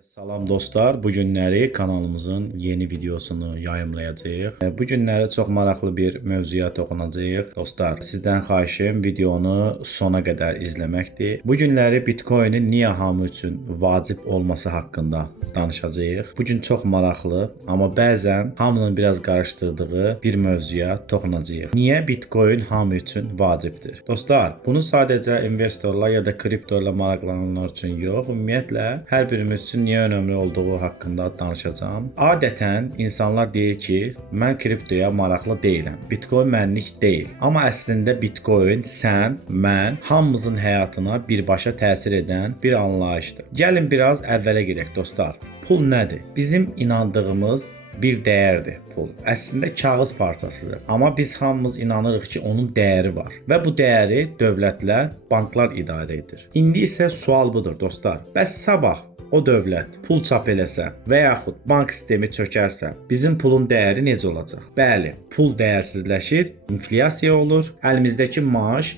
Salam dostlar, bu günləri kanalımızın yeni videosunu yayımlayacağıq. Bu günləri çox maraqlı bir mövzuya toxunacağıq. Dostlar, sizdən xahişim videonu sona qədər izləməkdir. Bu günləri Bitcoin'in niyə hamı üçün vacib olması haqqında danışacağıq. Bu gün çox maraqlı, amma bəzən hamının biraz qarışdırdığı bir mövzuya toxunacağıq. Niyə Bitcoin hamı üçün vacibdir? Dostlar, bunu sadəcə investorlar ya da kripto ilə maraqlananlar üçün yox, ümumiyyətlə hər birimiz üçün niyə önəmli olduğu haqqında danışacağam. Adətən insanlar deyir ki, mən kriptoya maraqlı deyiləm. Bitcoin mənlik deyil. Amma əslində Bitcoin sən, mən, hamımızın həyatına birbaşa təsir edən bir anlayışdır. Gəlin biraz əvvələ gedək dostlar. Pul nədir? Bizim inandığımız bir dəyərdir pul. Əslində kağız parçasıdır. Amma biz hamımız inanırıq ki, onun dəyəri var. Və bu dəyəri dövlətlər, banklar idarə edir. İndi isə sual budur dostlar. Bəs sabah o dövlət pul çap eləsə və yaxud bank sistemi çökərsə, bizim pulun dəyəri necə olacaq? Bəli, pul dəyərsizləşir, inflyasiya olur, əlimizdəki maaş,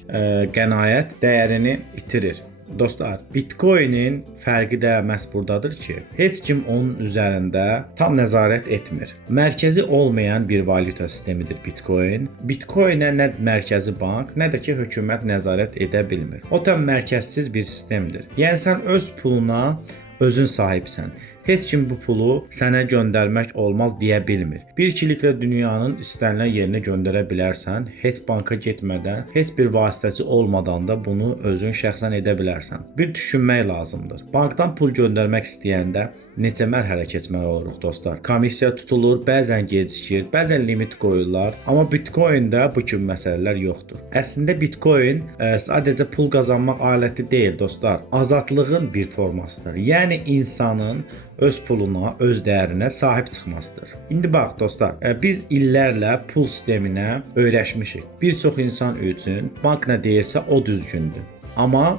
qənaət dəyərini itirir. Dostlar, Bitcoin'in fərqi də məhz buradadır ki, heç kim onun üzərində tam nəzarət etmir. Mərkəzi olmayan bir valyuta sistemidir Bitcoin. Bitcoin'ə nə mərkəzi bank, nə də ki hökumət nəzarət edə bilmir. O tam mərkəzsiz bir sistemdir. Yəni sən öz puluna özün sahibsən. Heç kim bu pulu sənə göndərmək olmaz deyə bilmir. Bir kiliklə dünyanın istənilən yerinə göndərə bilərsən, heç banka getmədən, heç bir vasitəçi olmadan da bunu özün şəxsən edə bilərsən. Bir düşünmək lazımdır. Bankdan pul göndərmək istəyəndə neçə mərhələ keçməli oluruq dostlar? Komissiya tutulur, bəzən gecikir, bəzən limit qoyurlar, amma Bitcoin'də bu kimi məsələlər yoxdur. Əslində Bitcoin sadəcə pul qazanmaq aləti deyil dostlar, azadlığın bir formasıdır. Yəni insanın öz puluna, öz dəyərinə sahib çıxmasıdır. İndi bax dostlar, biz illərlə pul sisteminə öyrəşmişik. Bir çox insan üçün bank nə deyirsə o düzgündür. Amma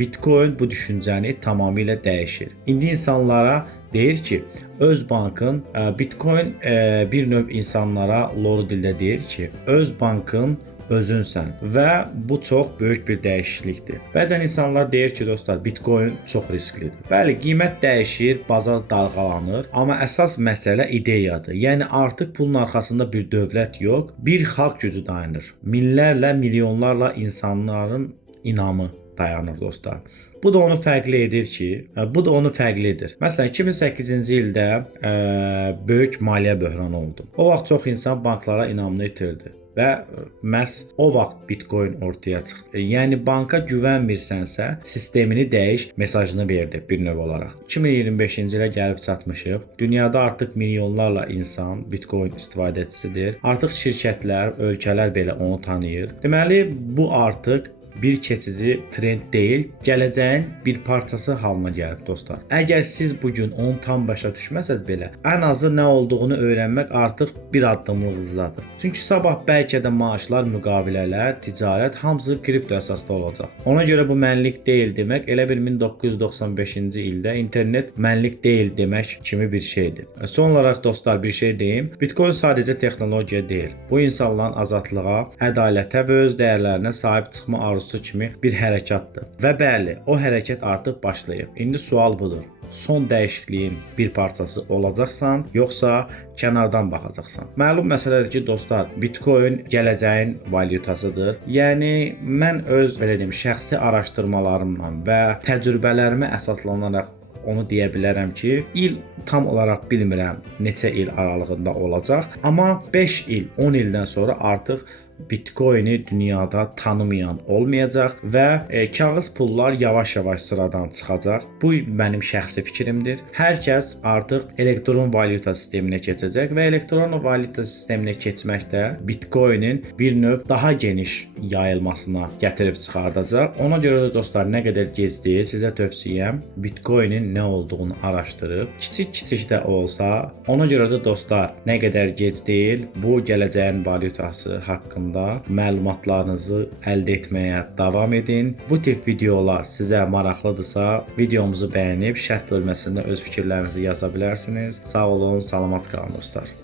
Bitcoin bu düşüncəni tamamilə dəyişir. İndi insanlara deyir ki, öz bankın, Bitcoin bir növ insanlara loru dildə deyir ki, öz bankın özünsən və bu çox böyük bir dəyişiklikdir. Bəzən insanlar deyir ki, dostlar, Bitcoin çox risklidir. Bəli, qiymət dəyişir, bazar dalğalanır, amma əsas məsələ ideyadır. Yəni artıq pulun arxasında bir dövlət yox, bir xalq gücü dayanır. Minlərlə, milyonlarla insanların inamı dayanır dostlar. Bu da onu fərqli edir ki, bu da onu fərqlidir. Məsələn, 2008-ci ildə böyük maliyyə böhranı oldu. O vaxt çox insan banklara inamını itirdi. Və məhz o vaxt Bitcoin ortaya çıxdı. Yəni banka güvənmirsənsə, sistemini dəyiş mesajını verdi bir növ olaraq. 2025-ci ilə gəlib çatmışıq. Dünyada artıq milyonlarla insan Bitcoin istifadəçisidir. Artıq şirkətlər, ölkələr belə onu tanıyır. Deməli, bu artıq bir keçici trend deyil, gələcəyin bir parçası halına gəlir dostlar. Əgər siz bugün onu tam başa düşməsəz belə, ən azı nə olduğunu öyrənmək artıq bir addımlığınızdadır. Çünki sabah bəlkə də maaşlar, müqavilələr, ticarət hamısı kripto əsasda olacaq. Ona görə bu mənlik deyil demək, elə bir 1995-ci ildə internet mənlik deyil demək kimi bir şeydir. Son olaraq dostlar bir şey deyim. Bitcoin sadəcə texnologiya deyil. Bu insanların azadlığa, ədalətə və öz dəyərlərinə sahib çıxma arzusu kimi bir hərəkatdır. Və bəli, o hərəkət artıq başlayıb. İndi sual budur. Son dəyişikliyin bir parçası olacaqsan, yoxsa kənardan baxacaqsan? Məlum məsələdir ki, dostlar, Bitcoin gələcəyin valyutasıdır. Yəni mən öz belə deyim, şəxsi araşdırmalarımla və təcrübələrimə əsaslanaraq onu deyə bilərəm ki, il tam olaraq bilmirəm neçə il aralığında olacaq, amma 5 il, 10 ildən sonra artıq Bitcoin'i dünyada tanımayan olmayacaq və kağız pullar yavaş-yavaş sıradan çıxacaq. Bu mənim şəxsi fikrimdir. Hər kəs artıq elektron valyuta sisteminə keçəcək və elektron valyuta sisteminə keçmək də Bitcoin'in bir növ daha geniş yayılmasına gətirib çıxardacaq. Ona görə də dostlar, nə qədər gec deyil, sizə tövsiyəm Bitcoin'in nə olduğunu araşdırıb, kiçik də olsa, ona görə də dostlar, nə qədər gec deyil, bu gələcəyin valyutası haqqında məlumatlarınızı əldə etməyə davam edin. Bu tip videolar sizə maraqlıdırsa, videomuzu bəyənib şərh bölməsində öz fikirlərinizi yaza bilərsiniz. Sağ olun, salamat qalın dostlar.